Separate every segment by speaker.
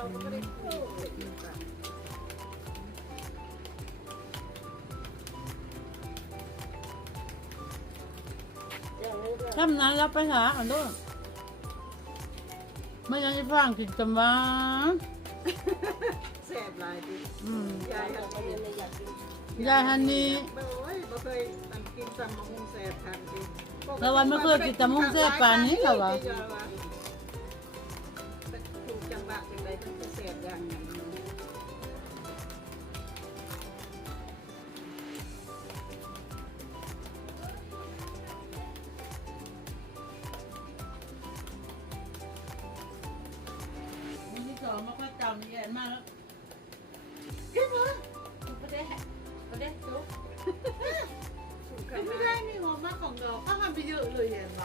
Speaker 1: เราก็ไม่ได้คุยกัน
Speaker 2: ทำนั้นแล้วไปหาอันนู้นไม่ยังจะฟังกินกันบ้าง
Speaker 1: แซ่บหลายดิยายฮันนี่อยากกิน
Speaker 2: ยายฮันนี่
Speaker 1: โอ้ยบ่เคยกินตำมะฮุ่งแซ่บทันที
Speaker 2: แล้ววันไม่เคยกินตำมะฮุ่งแซ่บปานนี้เหรอวะ
Speaker 1: ถูกจังหวะจังไดมันจะแซ่บอย่างนั้น
Speaker 2: วันที่สองมาก็จำแย่มากแล้ว
Speaker 3: ประเด็นจุ๊บ
Speaker 2: ไม่ได้นี่หัวมากของเราก็ทำไปเยอะเลยเห็นไหม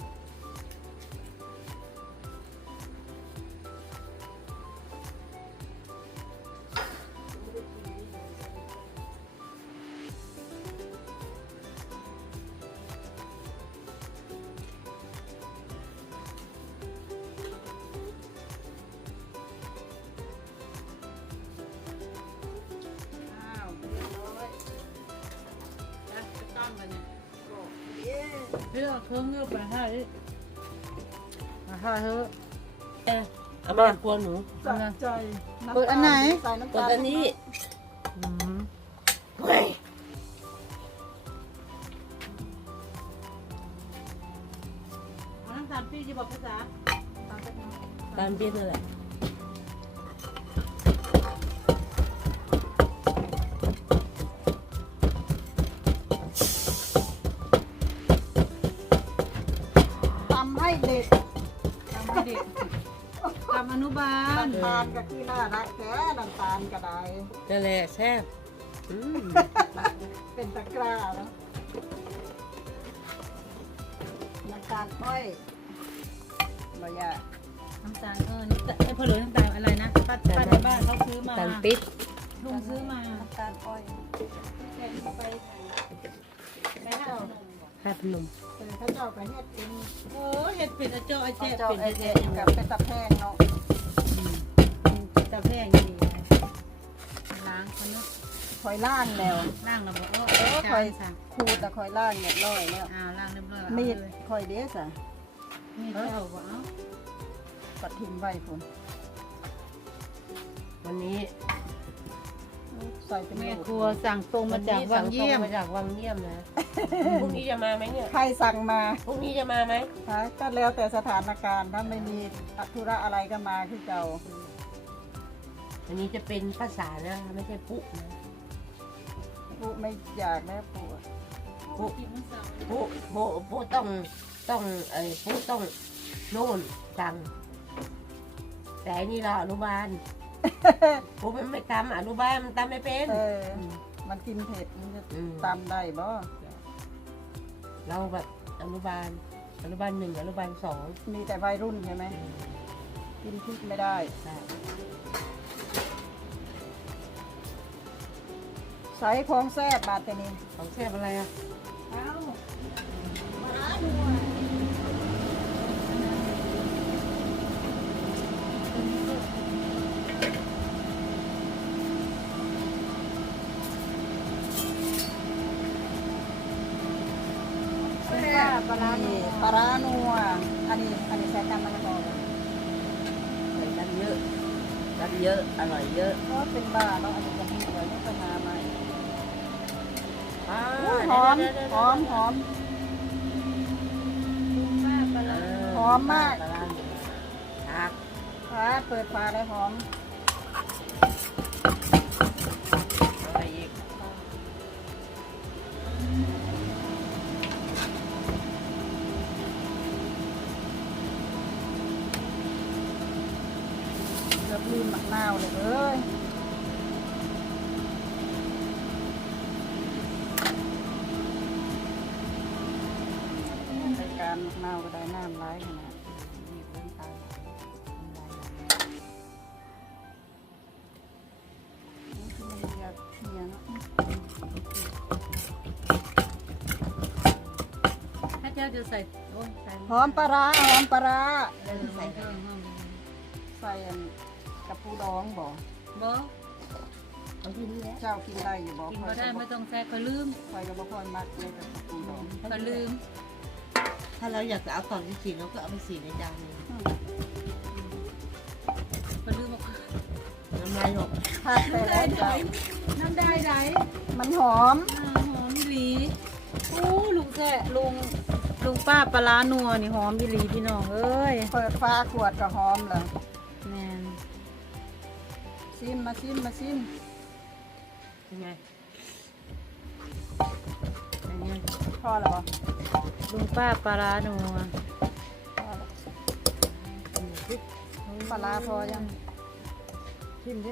Speaker 2: เฮ้ยเครื่องเงือบไปให้มาให้เถอะ
Speaker 3: เอามาครัวหนู
Speaker 1: จัดใจ
Speaker 2: เปิดอันไหน
Speaker 1: ใส่น้ำ
Speaker 3: กด
Speaker 1: ตาล
Speaker 3: อันนี้ เฮ้ย
Speaker 2: เอาน้ำตาลปี๊บจะบอกภาษา
Speaker 3: ตามเป็นอะไร
Speaker 1: ตำให้เด็ด
Speaker 2: ทำให้เด็กทำอนุบาล
Speaker 1: น้ำตาลก็คือน่ารักแท้น้ำตาลก็ได้
Speaker 3: นั่นแหละแซ่บ
Speaker 1: เป็นตะกร้าแล้วน้ำตาลอ้อยบ่ยาก
Speaker 2: น้ำตาลนี่ไอ้พอเหลือน้ำตาลอะไรนะป้าในบ้านเขาซื้อมา
Speaker 3: ตามปิด
Speaker 2: ลุงซื้อมา
Speaker 1: น้ำตาลอ้อย
Speaker 2: แกะเข้าไปไปห้าขนม
Speaker 3: ข้าพนม
Speaker 1: เขาเจ้าไปเฮ็ดเอง
Speaker 2: เห็ดเป็ดเจ้าไอ้
Speaker 1: เขา
Speaker 2: เจ๊
Speaker 1: เจ้า
Speaker 2: เป็ด
Speaker 1: ไอ
Speaker 2: ไอ้
Speaker 1: เจ
Speaker 2: เจ๊
Speaker 1: กับเป็นตะแพงเนาะ
Speaker 2: ตะแพงดีล้างมันเนาะ
Speaker 1: คอยล่างแล้ว
Speaker 2: ล้างแล้วบอก
Speaker 1: คอยขูดแต่คอยล่างเนี่ยร้อยแล้ว
Speaker 2: ล้างเรียบร้อย
Speaker 1: มีดคอยเดสอ่ะ
Speaker 2: มีดเจ้าบอก
Speaker 1: ปัดทิมไว้ผม
Speaker 3: วันนี้
Speaker 1: ใส่เป็น
Speaker 2: แม่
Speaker 1: โหล
Speaker 2: ครัวสั่งตรงมาจากวังเยี่ยม
Speaker 3: มาจากวังเยี่ยมนะพรุ่งนี้จะมาไหมเนี่ย
Speaker 1: ใครสั่งมา
Speaker 3: พรุ่งนี้จะมาไหม
Speaker 1: ฮะก็แล้วแต่สถานการณ์ถ้าไม่มีธุระอะไรก็มาคือเก่า
Speaker 3: อันนี้จะเป็นภาษานะไม่ใช่ปุ๊นะ
Speaker 1: ปุ๊ไม่อยากแล้วปุ๊
Speaker 3: ปุ๊ปุ๊ต้องปุ๊ต้องโน่นสั่งแต่อันนี่เราอนุบาลปุ๊มันไม่ทำอนุบาลมันทำไม่เป็น
Speaker 1: มันกินเผ็ดมันจะ
Speaker 3: อืม
Speaker 1: ตำได้บ่
Speaker 3: เราแบบอนุบาล1อนุบาล2
Speaker 1: มีแต่วัยรุ่นใช่ไหมกินพริกไม่ได้
Speaker 3: ใช่
Speaker 1: ใส่ของแซ่บบาดแต่นี้
Speaker 3: ของแซ่บอะไรอ่ะ
Speaker 1: เอามาดูปลาร้านัวอันนี้ใส่กันมะละกอ
Speaker 3: ใส่กันเยอะอร่อยเยอะ
Speaker 1: ก็เป็นบ้าเนาะอันนี้จะให้อร่อยไม่ต้องหามา
Speaker 3: อ่า
Speaker 1: หอมหอมหอม หอมมาก
Speaker 3: ครับ
Speaker 1: ฟ้าเปิดฝาได้หอม
Speaker 3: อะไรอีก
Speaker 1: เกือบลืมมะนาวเลยเอ้ยรายการมะนาวก็ได้น้ำร้ายขนาดนี้เพิ่มตาลนี่อยากเหี่ยเนาะ
Speaker 2: ถ้าเจ้าจะใส่โอ้ยใส่
Speaker 1: หอมปลาร้าหอมปลาร้า
Speaker 2: ใส่เครื่อง
Speaker 1: ใส่อันกับปูดองบ่
Speaker 2: บ่
Speaker 3: เอาที่นี่แหละ
Speaker 1: เจ้ากินได้อยู่บ่
Speaker 2: กินบ่ได้ไม่ต้องแซ่ก็ลืม
Speaker 1: คอยก็บ่ค่อยมักเลยกับปูดอง
Speaker 2: ก็ลืม
Speaker 4: ถ้าเราอยากจะเอาตอนที่สีเราก็เอาไปสีในจานนึง
Speaker 2: ก็ลืมบอก
Speaker 4: น้ำลายหก
Speaker 1: ถ้าแต่แล้วเจ้า
Speaker 2: น้ำได้ไหน
Speaker 1: มันหอม
Speaker 2: หอมอีหลีโอ้ลุงแซ่ลุงป้าปลาร้านัวนี่หอมอีหลีพี่น้องเอ้ย
Speaker 1: เปิดฟ้าขวดก็หอมเลย
Speaker 2: แม่น
Speaker 1: ซิมมาซิมมาซิม
Speaker 3: ยังไง
Speaker 2: อย่างเงี้ย
Speaker 1: พอแล้วบ่
Speaker 2: ลุงป้าปลาร้านัว
Speaker 1: พอแล้วปลาร้าพอยังชิมดิ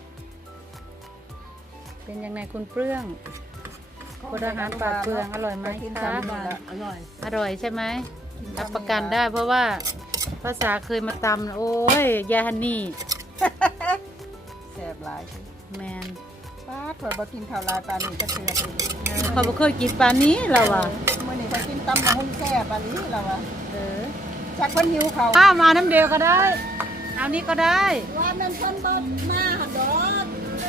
Speaker 2: เป็นยังไงคุณเปลื้องคนอาหารปากเปลืองอร่อยไหม
Speaker 1: กิน
Speaker 2: คะ
Speaker 1: ตามบ้าน
Speaker 3: อร่อย
Speaker 2: อร่อยใช่ไหมรับประกันได้เพราะว่าภาษาเคยมาตำโอ้ยยายฮันนี่
Speaker 1: แซ่บหลายสิ
Speaker 2: แมน
Speaker 1: ป้าข่อยบ่กินข้าวลายปลานี่ก็เชื่อไป
Speaker 2: เขาบ่เคยกินปลานี้เราอ่ะ
Speaker 1: มื้อนี้ข่อยกินตำมะฮุ่งแซ่บปลานี้แล้วว่ะ
Speaker 2: เออ
Speaker 1: จักเพิ่นหิวข้าว
Speaker 2: ข้าวมาน้ำเดียวก็ได้เอานี้ก็ได้
Speaker 1: ว่าแม่นเพิ่นบ่มาหั่นดอก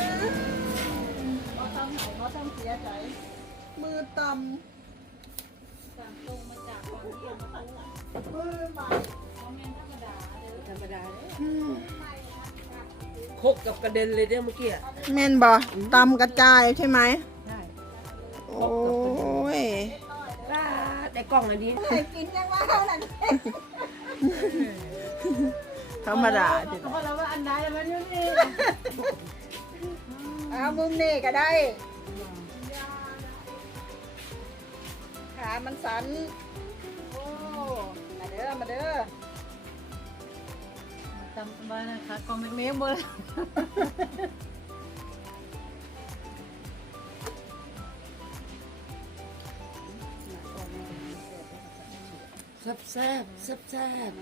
Speaker 1: บ่ต้องให้บ่ต้องเสียใจ มือต่ำ
Speaker 2: สั่งตรงมาจากบางเยี่ยมมา
Speaker 1: มือใหม่
Speaker 2: คอมเมนต์ธรรมดาเด้อ
Speaker 3: ธรรมดาเลยคกกับกระเด็นเลยเนี่ยเมื่อกี้อะ
Speaker 5: แม่นบ่ตำกระจายใช่ไหม
Speaker 3: ใช่
Speaker 5: โอ้ย
Speaker 3: ป้าได้กล้องอันนี้
Speaker 1: ให้กินยังว่านั่น
Speaker 5: ธรรมดาจิ
Speaker 2: เพราะเราว่าอันใดมันอยู่นี่
Speaker 1: เอามุมนี้ก็ได้ ขามันสัน โอ้ มาเด้อ มาเด้อ
Speaker 2: จำสบายนะคะกองเล็กๆหมด
Speaker 3: แซ่บแซ่บแซ่บแซ่บ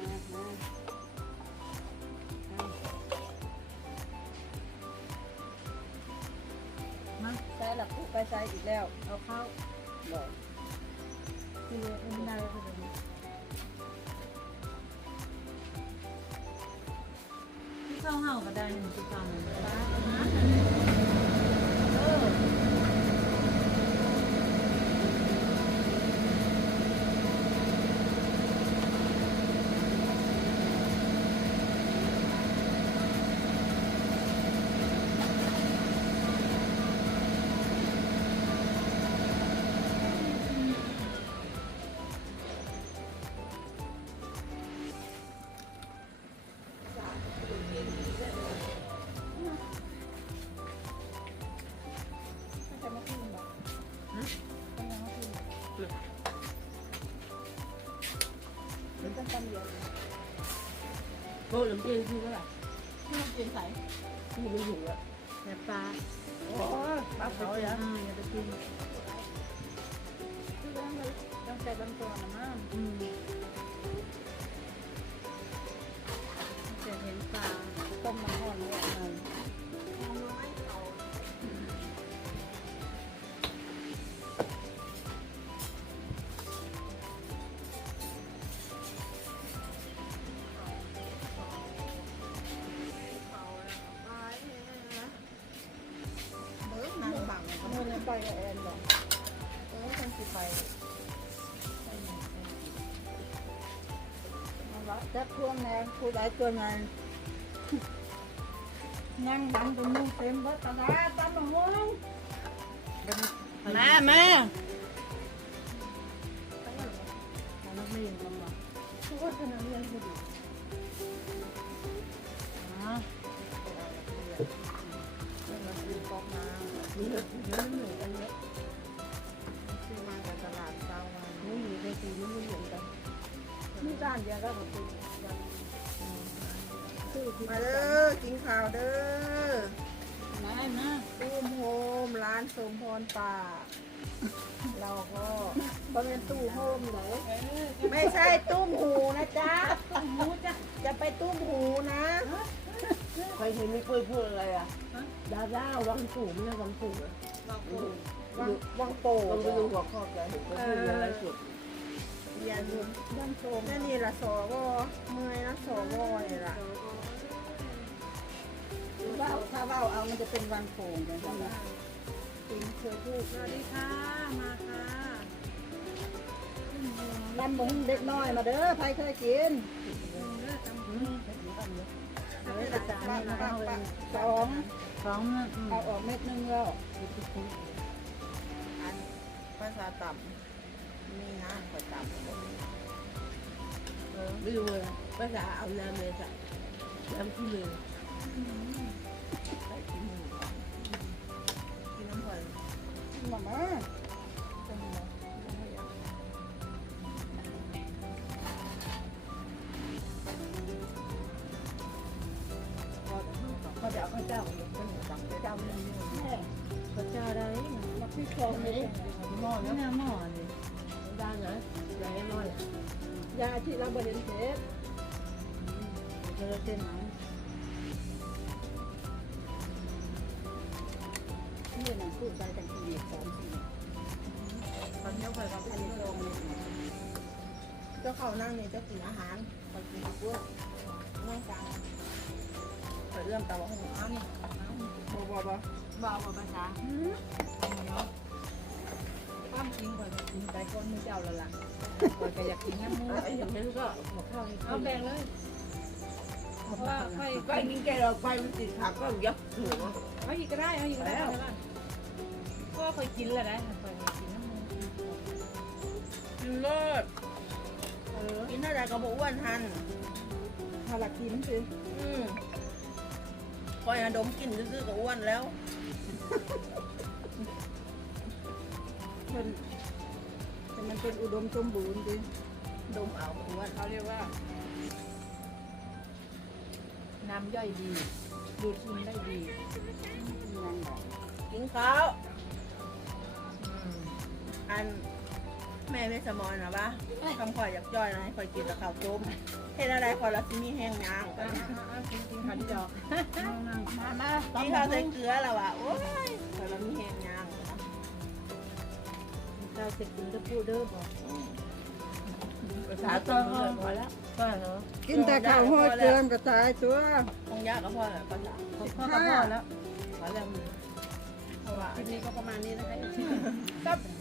Speaker 1: มาใส่หลักไปใส่อีกแล้ว
Speaker 2: เอาเข้า
Speaker 1: บอก
Speaker 2: คืออันใดก็ได้ที่เข้าเห่าก็ได้หนึ่งที่เข้าหนึ่งป้า
Speaker 3: โอ้ลำเอียงคือว่าอะไร
Speaker 1: กินใส่
Speaker 3: ที่มันอยู่อะ
Speaker 2: แต่ปลา
Speaker 1: โอ้ปลาเผา
Speaker 2: อย่า
Speaker 1: อ่ะ
Speaker 2: อย่าไปกิน
Speaker 1: ต้องใส่บางตัวนะมั้ง
Speaker 2: จะเห็นปลา
Speaker 1: ต้มน้ำร้อนไว้หน่อยมือนี้ไปกับแอนบอกคนสิไปเอาละจับพวงแนงผู้ใดตัวไหนนั่งดังตัวนู้นเต็มเบิดตาดาตาหนุ่ม
Speaker 5: แม่แม่
Speaker 2: นักเรียนกันหรอ
Speaker 1: ทุกคนขนาดเรียนพอดี
Speaker 2: อ๋อ
Speaker 3: นี่เลยเยอะเหมือนกันเยอะ
Speaker 5: ซื้อมาจากตลาดเช้าวัน
Speaker 3: นี่อยู่ในตีนี่ไม่เหมือนกัน
Speaker 1: มีด้านเดียวก็ของคุณ
Speaker 5: มาเด้อกินข้าวเด้อ
Speaker 2: มามา
Speaker 5: ตู้มโฮมร้านสมพรป่า เราก็
Speaker 1: บริเวณตู้โฮมเหรอ
Speaker 5: ไม่ใช่ตุ้มหูนะจ๊ะตุ้มหูจ้ะจะไปตุ้มหูนะ
Speaker 3: ใครเห็นไม่เคยพูดอะไรอ่ะดาด้าวังปู่ไม่ใช่วังปู่อะ
Speaker 5: วังโป่
Speaker 3: ลองไปดูหัวข้อแกเห็นเขาพูดอะไรสุด
Speaker 5: อย่าลืมบ้านโป่งนั่นนี่ละสวเมื่อยนะสวนี่ล่ะ
Speaker 1: เราเอามันจะเป็นวันโป่งกันใช่ไหมจริงเคยพูด
Speaker 2: สวัสดีค่ะมาค่ะ
Speaker 1: ลำบงเด็กน้อยมาเด้อใครเคยกิน
Speaker 2: เอาไว้จานนี้มาเอาเลย
Speaker 1: สอง
Speaker 2: สองนะ
Speaker 1: เอาออกเม็ดนึงแล้ว
Speaker 5: อันภาษาต่ำมีน้ำกว่าต่ำ
Speaker 3: ไม่รู้เลยภาษาเอาน้ำเลยค่ะน้ำที่มือ
Speaker 5: ใส่ขี้มูกกินน้ำผล
Speaker 1: มามา
Speaker 5: เขาจะเอาข้าวเจ้าเป็นหมูตังเจ้านึ่ง
Speaker 1: แม่
Speaker 2: พระเจ้าได้
Speaker 1: มาพี่ชมนี่
Speaker 5: หม้อ
Speaker 2: ไม่
Speaker 5: เนาะ
Speaker 2: น่าหม้อเลย
Speaker 3: ด้านนะไรน้อย
Speaker 1: ยาที่เราบริเวณเทป
Speaker 2: เจอเส้นไหน
Speaker 1: นี่นะพูดใจกันทีสองสี่
Speaker 5: ตอนนี้เขาไป
Speaker 1: อันนี้ตรงนี้
Speaker 5: เจ้าเขานั่งนี่เจ้ากินอาหารไปกินพวกนั่งกลางไปเอื้อมตาว่าเอานี่บ่
Speaker 2: บ่าวภาษา
Speaker 5: ความจริงก่อนกินไปก้นมือเจ้าแล้วล่ะก่อนก็อยากกินน้ำมู
Speaker 3: ไอ้อย่างนั้นก็หัวข้าวให้
Speaker 2: เอาแบ่งเลยเพราะว่าค่อย
Speaker 3: ก็กินแกเราไปมันติดขาก็ยับหัว
Speaker 2: เอาอีกก็ได้เอาอีกก็ได้เพราะว่าค่อยกินแล้วได้ค่อยกินน้ำมัน
Speaker 5: กินเลิศกินเท่าไหร่ก็บ่อ้วนทัน
Speaker 1: ถ้าหลักกินสิ
Speaker 5: คอยดมกินซื่อๆก็อ้วนแล้ว
Speaker 1: มันแต่มันเป็นอุดมสมบูรณ์ดิ
Speaker 5: ดมเอาก็อ้วน
Speaker 2: เขาเรียกว่า น้ำย่อยดีดูดซึมได้ดี
Speaker 1: ยังไง
Speaker 5: กินข้าวอันแม่ไม่สมอนนะปะคำข่อยอยากย่อยนะให้ข่อยกินแต่ข้าวต้มเฮ็ดอะไรข่อยละสิมีแห้งย่างกัน
Speaker 2: กินข้าวที่ดอก
Speaker 5: กินข้าวใส่เกลือแล้ววะโอ้ยข่อยละมีแห้งย่าง
Speaker 2: ข้าวเสร็จกินตะปูเด้อบอก
Speaker 3: ภาษาต้นเลยพอแล้ว
Speaker 2: ก็เหรอ
Speaker 1: กินแต่ข้าวห้อยเกลือมกระจายตัว
Speaker 5: คงยากกับพ่อแหละภาษา
Speaker 2: พ่อกับพ่อแล้ว
Speaker 5: ขอแล้วมือเพราะว่า
Speaker 1: คลิปนี้ก็ประมาณนี้นะคะ
Speaker 5: ซับ